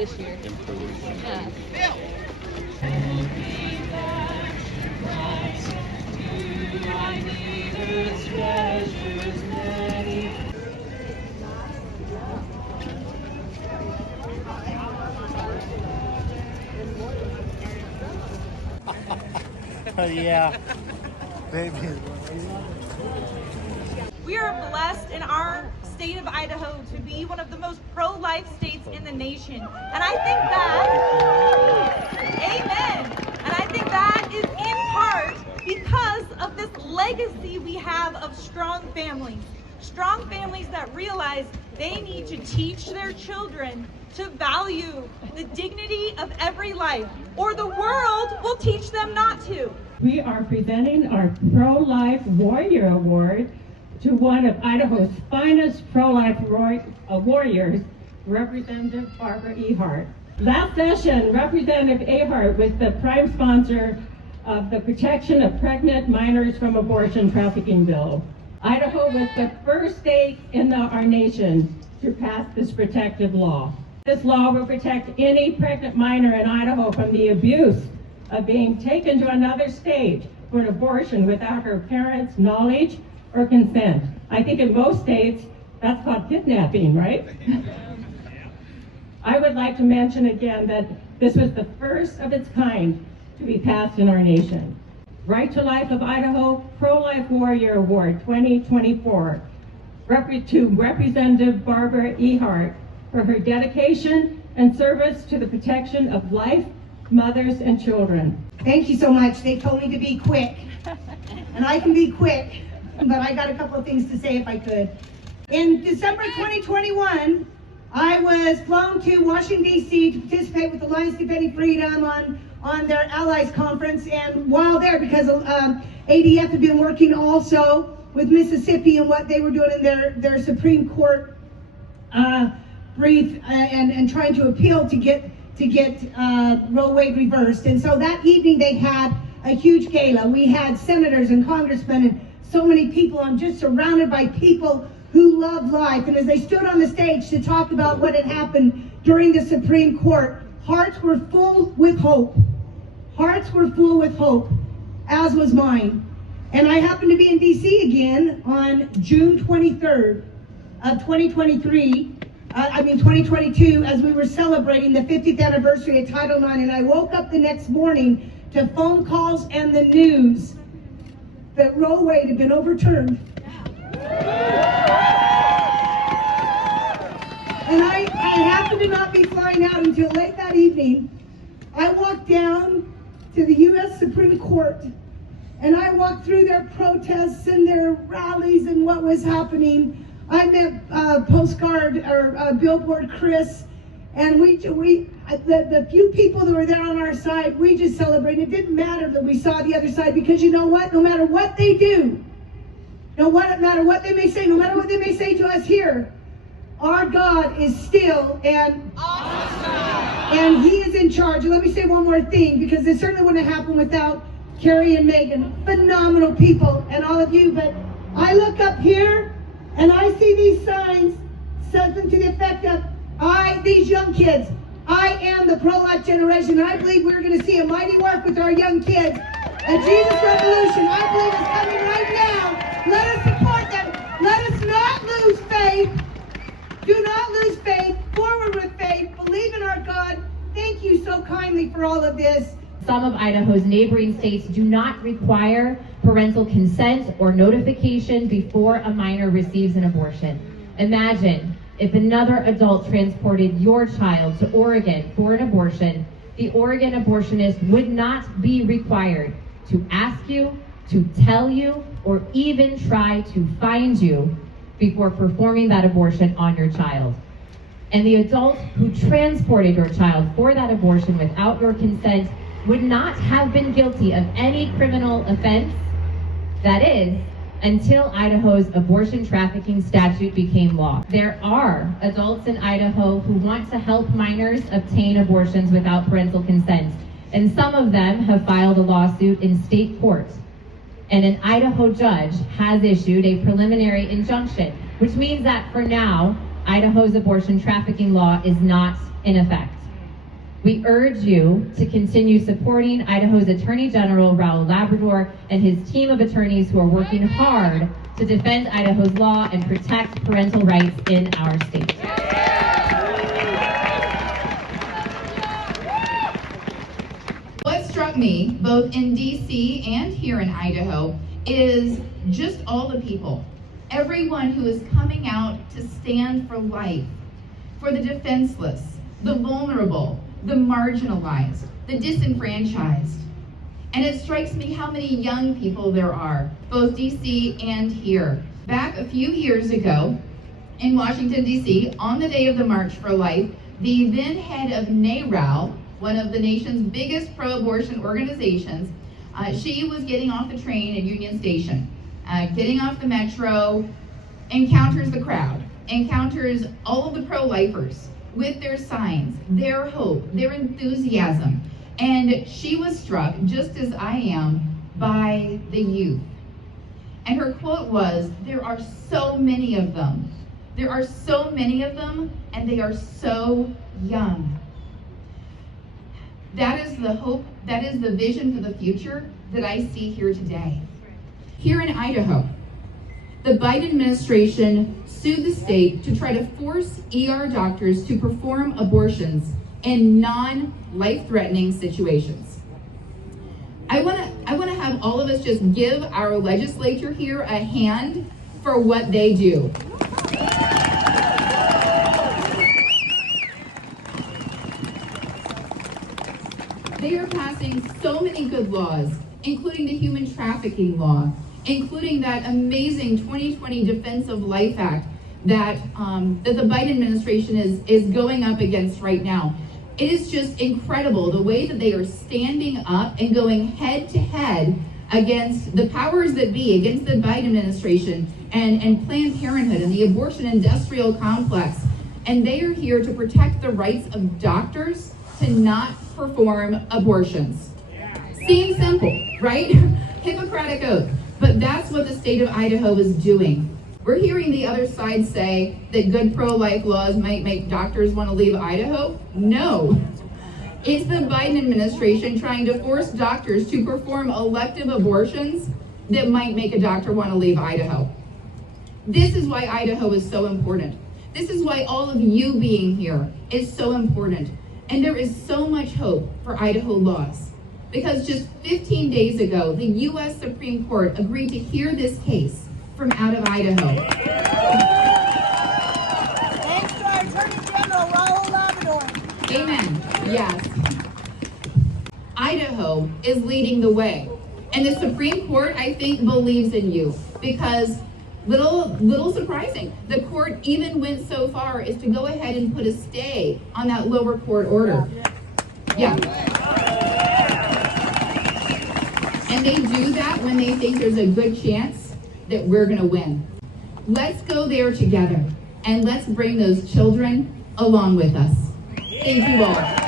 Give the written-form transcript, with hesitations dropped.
this year. Yeah. Yeah, baby. We are blessed in our state of Idaho to be one of the most pro-life states in the nation. And I think that, amen, and I think that is in part because of this legacy we have of strong families. Strong families that realize they need to teach their children to value the dignity of every life, or the world will teach them not to. We are presenting our Pro-Life Warrior Award to one of Idaho's finest pro-life warriors, Representative Barbara Ehardt. Last session, Representative Ehardt was the prime sponsor of the Protection of Pregnant Minors from Abortion Trafficking Bill. Idaho was the first state in our nation to pass this protective law. This law will protect any pregnant minor in Idaho from the abuse of being taken to another state for an abortion without her parents' knowledge or consent. I think in most states, that's called kidnapping, right? I would like to mention again that this was the first of its kind to be passed in our nation. Right to Life of Idaho Pro-Life Warrior Award 2024 to Representative Barbara Ehardt for her dedication and service to the protection of life, mothers, and children. Thank you so much. They told me to be quick, and I can be quick, but I got a couple of things to say if I could. In December 2021, I was flown to Washington, D.C. to participate with the Alliance Defending Freedom on their Allies Conference, and while there, because ADF had been working also with Mississippi and what they were doing in their Supreme Court brief and trying to appeal to get Roe Wade reversed. And so that evening they had a huge gala. We had senators and congressmen and so many people. I'm just surrounded by people who love life. And as they stood on the stage to talk about what had happened during the Supreme Court, hearts were full with hope. Hearts were full with hope, as was mine. And I happened to be in DC again on June 23rd of 2022, as we were celebrating the 50th anniversary of Title IX. And I woke up the next morning to phone calls and the news that Roe Wade had been overturned. And I happened to not be flying out until late that evening. I walked down to the U.S. Supreme Court, and I walked through their protests and their rallies and what was happening. I met Billboard Chris, and the few people that were there on our side, we just celebrated. It didn't matter that we saw the other side, because you know what? No matter what they do, no matter what they may say, no matter what they may say to us here, our God is still and awesome. And He is in charge. And let me say one more thing, because it certainly wouldn't have happened without Carrie and Megan, phenomenal people, and all of you. But I look up here and I see these signs, something to the effect of, these young kids, I am the pro-life generation. And I believe we're going to see a mighty work with our young kids. A Jesus revolution, I believe, is coming right now. Let us support them. Let us not lose faith. Do not lose faith. Forward with faith. Believe in our God. Thank you so kindly for all of this. Some of Idaho's neighboring states do not require parental consent or notification before a minor receives an abortion. Imagine if another adult transported your child to Oregon for an abortion, the Oregon abortionist would not be required to ask you, to tell you, or even try to find you before performing that abortion on your child. And the adult who transported your child for that abortion without your consent would not have been guilty of any criminal offense, that is, until Idaho's abortion trafficking statute became law. There are adults in Idaho who want to help minors obtain abortions without parental consent, and some of them have filed a lawsuit in state court. And an Idaho judge has issued a preliminary injunction, which means that for now, Idaho's abortion trafficking law is not in effect. We urge you to continue supporting Idaho's Attorney General Raul Labrador and his team of attorneys who are working hard to defend Idaho's law and protect parental rights in our state. What struck me, both in DC and here in Idaho, is just all the people. Everyone who is coming out to stand for life, for the defenseless, the vulnerable, the marginalized, the disenfranchised. And it strikes me how many young people there are, both DC and here. Back a few years ago in Washington, DC, on the day of the March for Life, the then head of NARAL, one of the nation's biggest pro-abortion organizations, she was getting off the train at Union Station, getting off the metro, encounters the crowd, encounters all of the pro-lifers with their signs, their hope, their enthusiasm. And she was struck, just as I am, by the youth. And her quote was, "There are so many of them. There are so many of them, and they are so young." That is the hope, that is the vision for the future that I see here today. Here in Idaho, the Biden administration sued the state to try to force ER doctors to perform abortions in non-life-threatening situations. I want to have all of us just give our legislature here a hand for what they do. They are passing so many good laws, including the human trafficking law, including that amazing 2020 Defense of Life Act that the Biden administration is going up against right now. It is just incredible the way that they are standing up and going head to head against the powers that be, against the Biden administration and Planned Parenthood and the abortion industrial complex. And they are here to protect the rights of doctors to not perform abortions. Seems simple, right? Hippocratic oath. But that's what the state of Idaho is doing. We're hearing the other side say that good pro-life laws might make doctors want to leave Idaho. No. It's the Biden administration trying to force doctors to perform elective abortions that might make a doctor want to leave Idaho. This is why Idaho is so important. This is why all of you being here is so important. And there is so much hope for Idaho laws. Because just 15 days ago, the U.S. Supreme Court agreed to hear this case from out of Idaho. Thanks to our Attorney General, Raul Labrador. Amen. Yes. Idaho is leading the way. And the Supreme Court, I think, believes in you. Because, little surprising, the court even went so far as to go ahead and put a stay on that lower court order. Yeah. And they do that when they think there's a good chance that we're going to win. Let's go there together, and let's bring those children along with us. Thank you all.